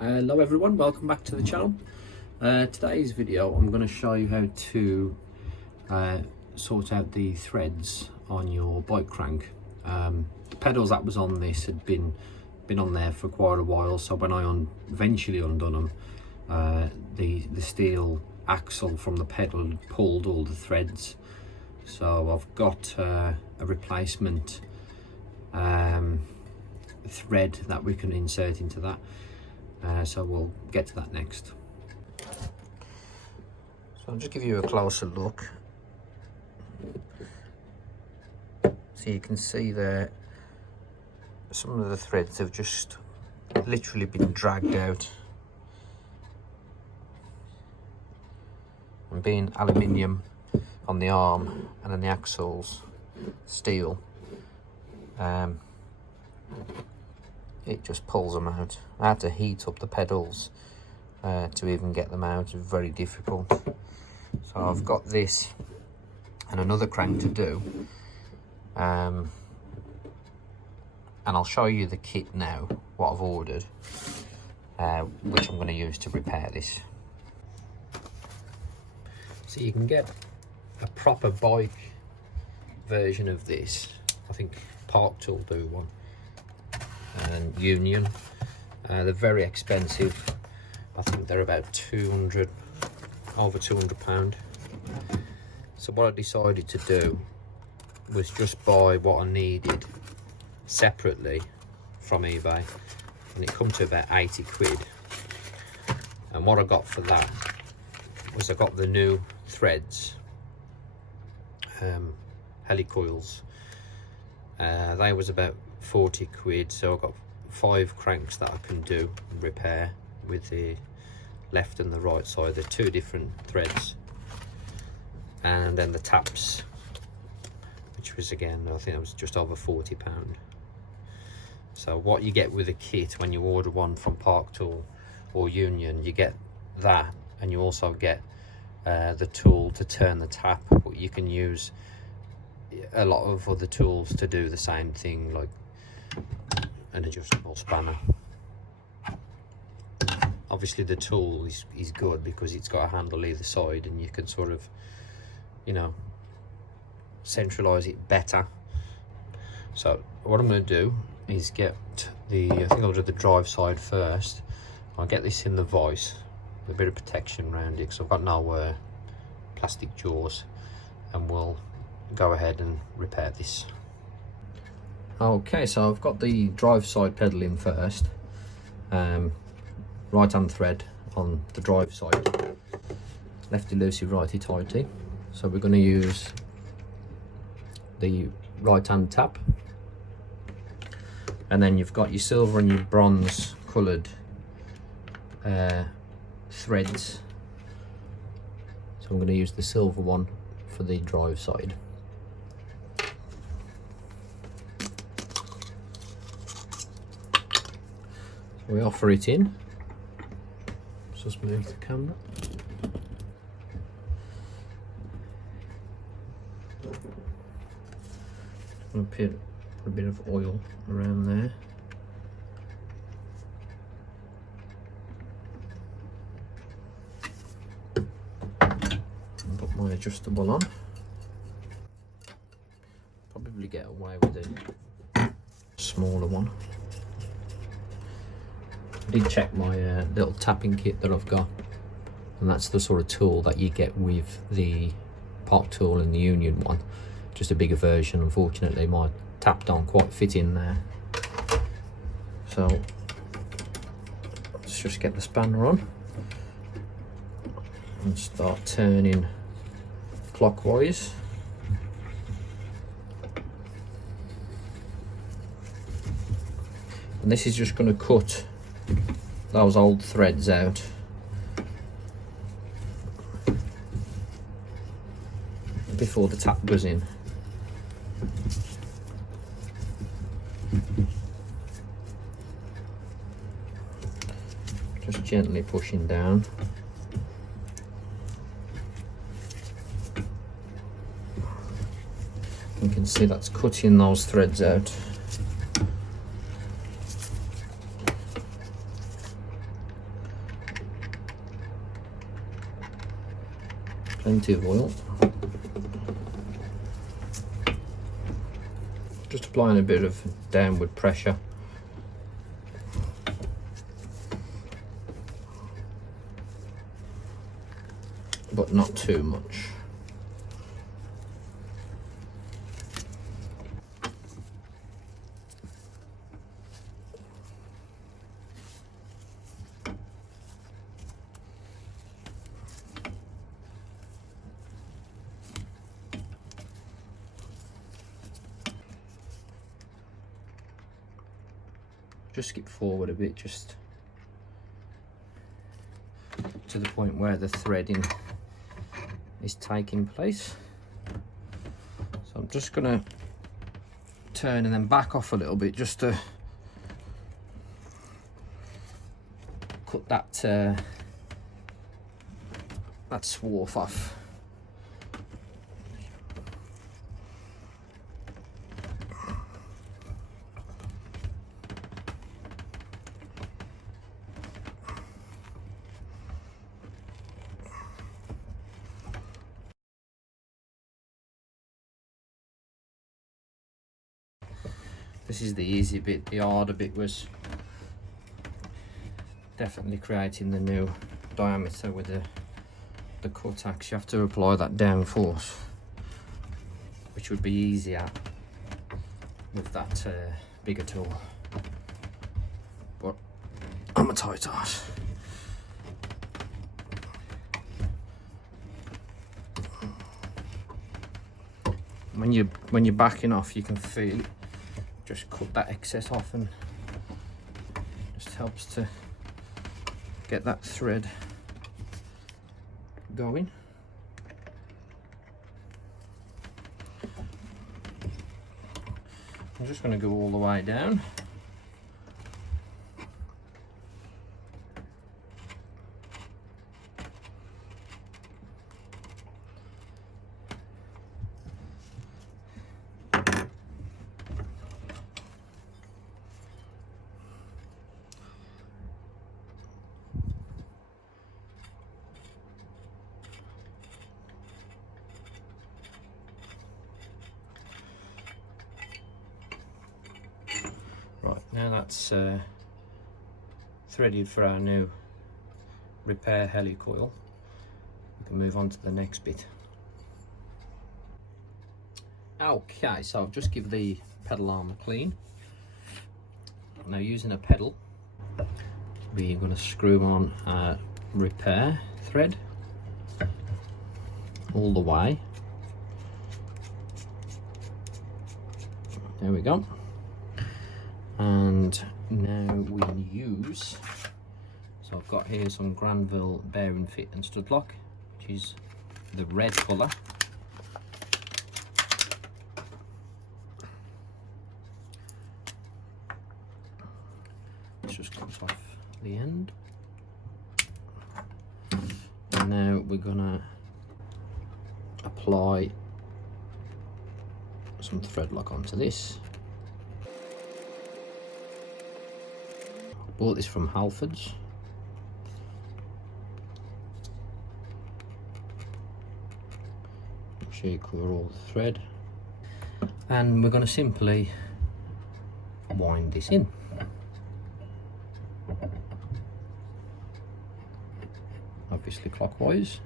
Hello everyone, welcome back to the channel. Today's video I'm going to show you how to sort out the threads on your bike crank. The pedals that was on this had been on there for quite a while, so when I eventually undone them, the steel axle from the pedal had pulled all the threads. So I've got a replacement thread that we can insert into that. So we'll get to that next. So I'll just give you a closer look. So you can see there some of the threads have just literally been dragged out. And being aluminium on the arm and on the axles steel, it just pulls them out. I had to heat up the pedals to even get them out. It's very difficult. So I've got this and another crank to do, and I'll show you the kit now, what I've ordered, which I'm going to use to repair this. So you can get a proper bike version of this. I think Park Tool do one, and Union. They're very expensive. I think they're about over £200. So what I decided to do was just buy what I needed separately from eBay, and it come to about 80 quid. And what I got for that was I got the new threads, helicoils. They was about 40 quid, so I've got 5 cranks that I can do and repair with the left and the right side. They're 2 different threads, and then the taps, which was again, I think it was just over £40. So what you get with a kit when you order one from Park Tool or Union, you get that, and you also get the tool to turn the tap, but you can use a lot of other tools to do the same thing, like an adjustable spanner. Obviously the tool is good because it's got a handle either side, and you can sort of, you know, centralize it better. So what I'm going to do is get I think I'll do the drive side first. I'll get this in the vise with a bit of protection around it, because I've got no plastic jaws, and we'll go ahead and repair this. Okay, so I've got the drive side pedal in first. Right hand thread on the drive side, lefty loosey righty tighty. So we're going to use the right hand tap, and then you've got your silver and your bronze coloured threads. So I'm going to use the silver one for the drive side. So we offer it in. Let's just move the camera. I'm going to put a bit of oil around there. And put my adjustable on. Probably get away with a smaller one. I did check my little tapping kit that I've got, and that's the sort of tool that you get with the Park Tool and the Union one, just a bigger version. Unfortunately my tap don't quite fit in there, so let's just get the spanner on and start turning clockwise. And this is just going to cut those old threads out. Before the tap goes in. Just gently pushing down. You can see that's cutting those threads out. Plenty of oil. Just applying a bit of downward pressure. But not too much. Just skip forward a bit, just to the point where the threading is taking place. So I'm just gonna turn and then back off a little bit just to cut that swarf off. This is the easy bit. The harder bit was definitely creating the new diameter with the cut axe. You have to apply that down force, which would be easier with that bigger tool. But I'm a tight ass. When you're backing off, you can feel it. Just cut that excess off, and just helps to get that thread going. I'm just going to go all the way down. Right, now that's threaded for our new repair helicoil. We can move on to the next bit. Okay, so I've just given the pedal arm a clean. Now using a pedal, we're going to screw on a repair thread all the way. There we go. And now we use, so I've got here some Granville bearing fit and stud lock, which is the red colour. This just comes off the end. And now we're gonna apply some thread lock onto this. Bought this from Halfords. Make sure you cover all the thread, and we're going to simply wind this in. Obviously clockwise.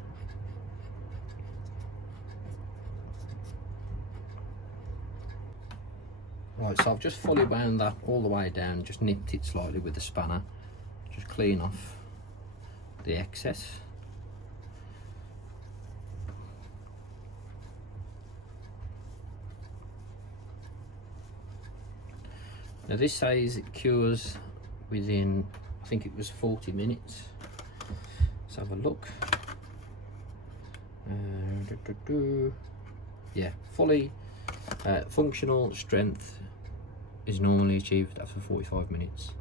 Right, so I've just fully wound that all the way down, just nipped it slightly with the spanner, just clean off the excess. Now this says it cures within, I think it was 40 minutes. Let's have a look. Yeah, fully functional strength is normally achieved after 45 minutes.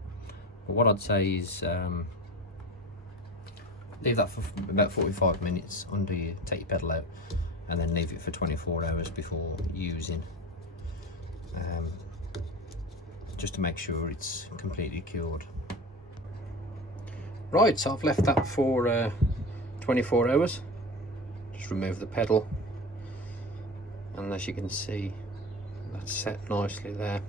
But what I'd say is leave that for about 45 minutes under you, take your pedal out, and then leave it for 24 hours before using, just to make sure it's completely cured. Right, so I've left that for 24 hours. just remove the pedal, and as you can see, that's set nicely there.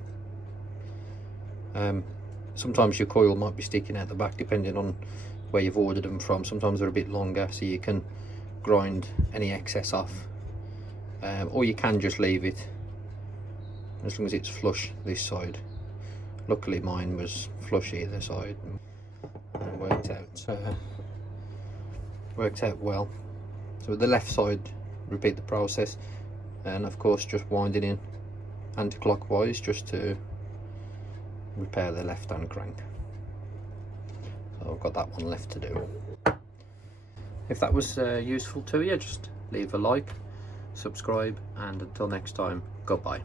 Sometimes your coil might be sticking out the back depending on where you've ordered them from. Sometimes they're a bit longer, so you can grind any excess off, or you can just leave it as long as it's flush this side. Luckily mine was flush either side and worked out well. So with the left side, repeat the process, and of course just winding in anti-clockwise just to repair the left hand crank. So I've got that one left to do. If that was useful to you, just leave a like, subscribe, and until next time, goodbye.